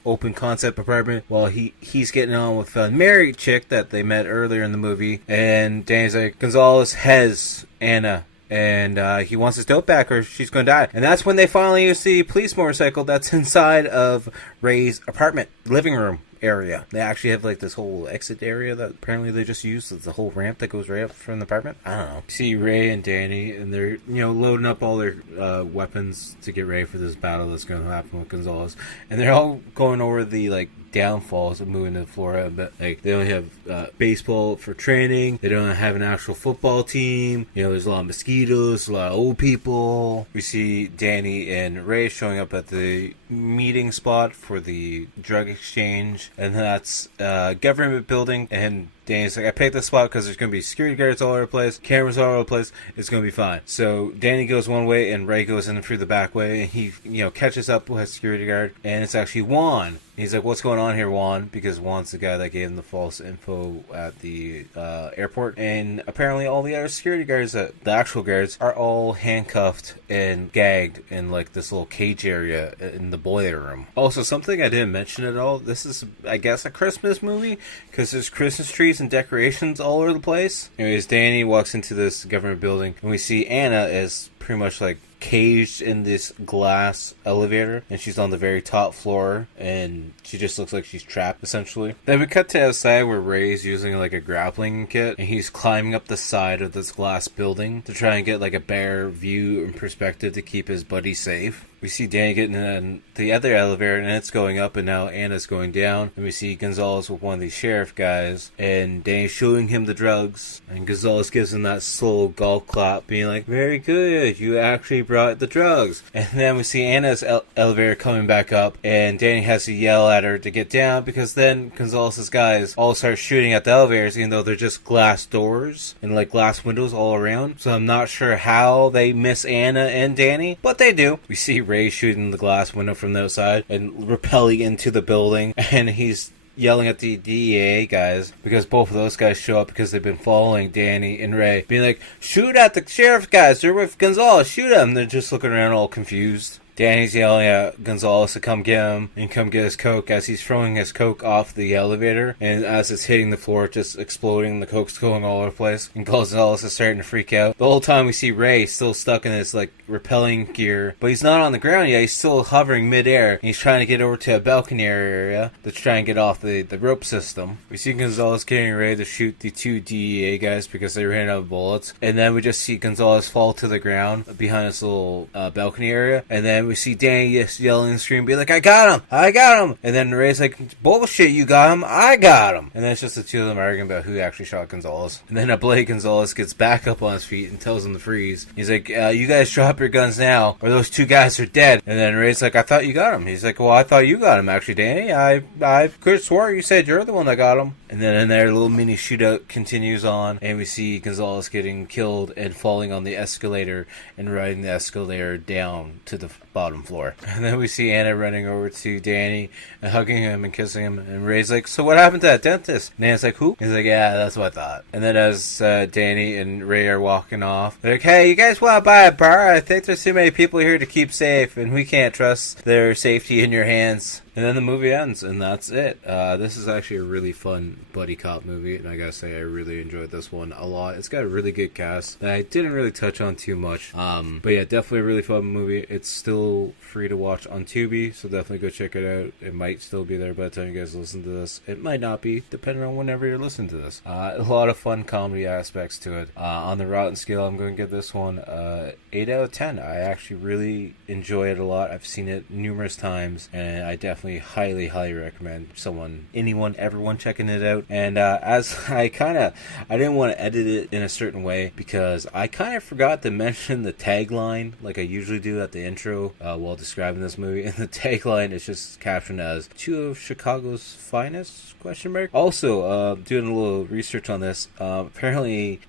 open concept apartment while he's getting on with a married chick that they met earlier in the movie. And Danny's like, Gonzalez has Anna, and he wants his dope back or she's gonna die. And that's when they finally use the police motorcycle that's inside of Ray's apartment living room area. They actually have like this whole exit area that apparently they just use as the whole ramp that goes right up from the apartment. I don't know. See Ray and Danny, and they're loading up all their weapons to get ready for this battle that's going to happen with Gonzalez, and they're all going over the downfalls of moving to Florida. But they only have baseball for training. They don't have an actual football team. There's a lot of mosquitoes, a lot of old people. We see Danny and Ray showing up at the meeting spot for the drug exchange, and that's a government building, and Danny's like, I picked this spot because there's going to be security guards all over the place, cameras all over the place. It's going to be fine. So Danny goes one way and Ray goes in through the back way. And he, catches up with a security guard, and it's actually Juan. He's like, what's going on here, Juan? Because Juan's the guy that gave him the false info at the airport. And apparently all the other security guards, the actual guards, are all handcuffed and gagged in like this little cage area in the boiler room. Also, something I didn't mention at all, this is, I guess, a Christmas movie, because there's Christmas trees and decorations all over the place. Anyways, Danny walks into this government building, and we see Anna is pretty much like caged in this glass elevator, and she's on the very top floor, and she just looks like she's trapped essentially. Then we cut to outside where Ray's using like a grappling kit, and he's climbing up the side of this glass building to try and get like a better view and perspective to keep his buddy safe. We see Danny getting in the other elevator, and it's going up, and now Anna's going down. And we see Gonzalez with one of these sheriff guys, and Danny's showing him the drugs. And Gonzalez gives him that slow golf clap, being like, very good, you actually brought the drugs. And then we see Anna's elevator coming back up, and Danny has to yell at her to get down, because then Gonzalez's guys all start shooting at the elevators, even though they're just glass doors and like glass windows all around. So I'm not sure how they miss Anna and Danny, but they do. We see Ray shooting the glass window from the outside and rappelling into the building, and he's yelling at the DEA guys, because both of those guys show up because they've been following Danny and Ray, being like, shoot at the sheriff guys, they're with Gonzalez, shoot them. They're just looking around all confused. Danny's yelling at Gonzalez to come get him and come get his coke as he's throwing his coke off the elevator, and as it's hitting the floor, just exploding, the coke's going all over the place, and Gonzalez is starting to freak out. The whole time we see Ray still stuck in his like rappelling gear, but he's not on the ground yet, he's still hovering midair, and he's trying to get over to a balcony area to try and get off the rope system. We see Gonzalez getting ready to shoot the two DEA guys because they ran out of bullets, and then we just see Gonzalez fall to the ground behind this little balcony area, and then we see Danny just yelling and screaming, be like, I got him! And then Ray's like, bullshit, you got him, I got him! And then it's just the two of them arguing about who actually shot Gonzalez. And then Blake Gonzalez gets back up on his feet and tells him to freeze. He's like, you guys drop your guns now, or those two guys are dead. And then Ray's like, I thought you got him. He's like, well, I thought you got him, actually, Danny. I could swear you said you're the one that got him. And then in there, a little mini shootout continues on, and we see Gonzalez getting killed and falling on the escalator and riding the escalator down to the bottom floor. And then we see Anna running over to Danny and hugging him and kissing him, and Ray's like, so what happened to that dentist? And Anna's like, who? He's like, yeah, that's what I thought. And then as Danny and Ray are walking off, they're like, hey, you guys want to buy a bar? I think there's too many people here to keep safe, and we can't trust their safety in your hands. And then the movie ends, and that's it. This is actually a really fun buddy cop movie, and I gotta say, I really enjoyed this one a lot. It's got a really good cast that I didn't really touch on too much. But yeah, definitely a really fun movie. It's still free to watch on Tubi, so definitely go check it out. It might still be there by the time you guys listen to this. It might not be, depending on whenever you're listening to this. A lot of fun comedy aspects to it. On the Rotten scale, I'm going to give this one 8 out of 10. I actually really enjoy it a lot. I've seen it numerous times, and I definitely highly recommend anyone, everyone checking it out. And as I didn't want to edit it in a certain way, because I kind of forgot to mention the tagline like I usually do at the intro while describing this movie, and the tagline is just captioned as two of Chicago's finest ? Also, doing a little research on this, apparently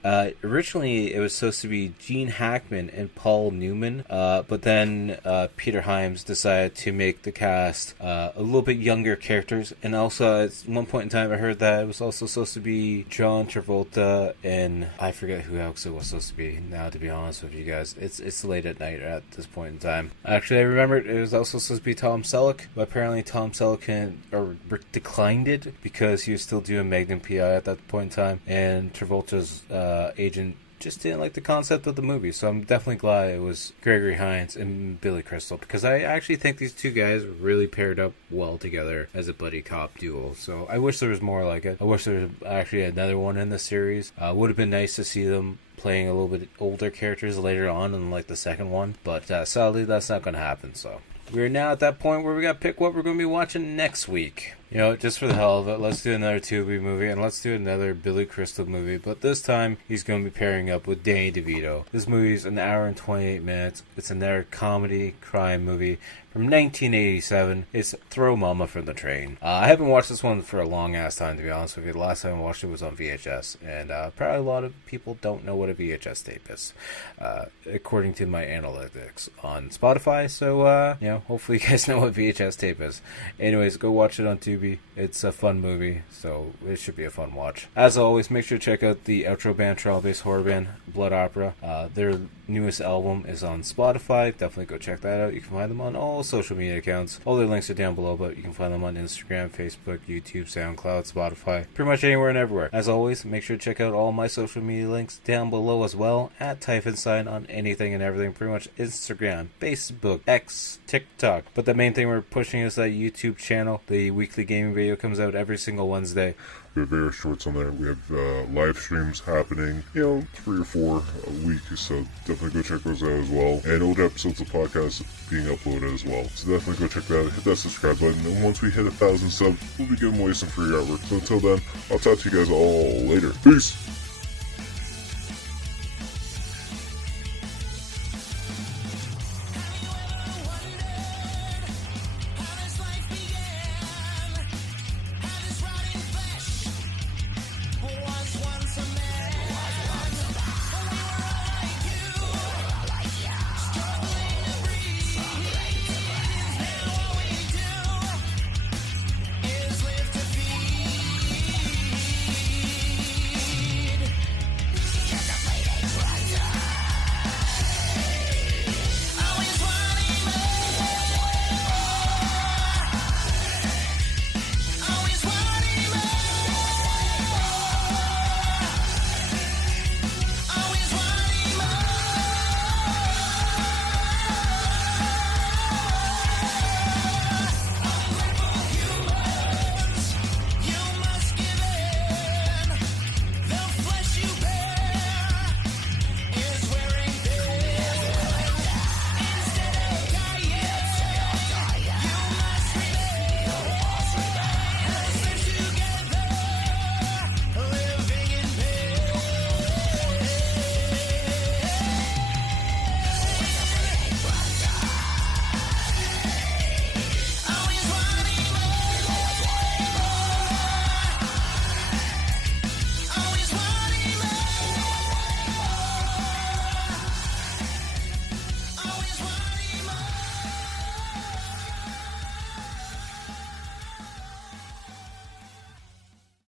originally it was supposed to be Gene Hackman and Paul Newman, but then Peter Hyams decided to make the cast a little bit younger characters, and also at one point in time I heard that it was also supposed to be John Travolta, and I forget who else it was supposed to be now, to be honest with you guys. It's late at night at this point in time. Actually, I remembered it was also supposed to be Tom Selleck, but apparently Tom Selleck declined it because he was still doing Magnum P.I. at that point in time, and Travolta's agent just didn't like the concept of the movie. So I'm definitely glad it was Gregory Hines and Billy Crystal, because I actually think these two guys really paired up well together as a buddy cop duo. So I wish there was more like it. I wish there was actually another one in the series. Would have been nice to see them playing a little bit older characters later on in like the second one, but sadly that's not going to happen. So we're now at that point where we got to pick what we're going to be watching next week. You know, just for the hell of it, let's do another Tubi movie, and let's do another Billy Crystal movie, but this time he's going to be pairing up with Danny DeVito. This movie is an hour and 28 minutes. It's another comedy crime movie from 1987. It's Throw Mama from the Train. I haven't watched this one for a long ass time, to be honest with you. The last time I watched it was on VHS, and probably a lot of people don't know what a VHS tape is, according to my analytics on Spotify. So, you know, hopefully you guys know what VHS tape is. Anyways, go watch it on Tubi. It's a fun movie, so it should be a fun watch. As always, make sure to check out the outro band, trial-based horror band, Blood Opera. Their newest album is on Spotify. Definitely go check that out. You can find them on all social media accounts. All their links are down below, but you can find them on Instagram, Facebook, YouTube, SoundCloud, Spotify, pretty much anywhere and everywhere. As always, make sure to check out all my social media links down below as well, at Typhonstein on anything and everything, pretty much Instagram, Facebook, X, TikTok. But the main thing we're pushing is that YouTube channel. The weekly gaming video comes out every single Wednesday. We have various shorts on there. We have live streams happening, 3 or 4 a week, so definitely go check those out as well. And old episodes of podcasts being uploaded as well. So definitely go check that out. Hit that subscribe button. And once we hit 1,000 subs, we'll be giving away some free artwork. So until then, I'll talk to you guys all later. Peace!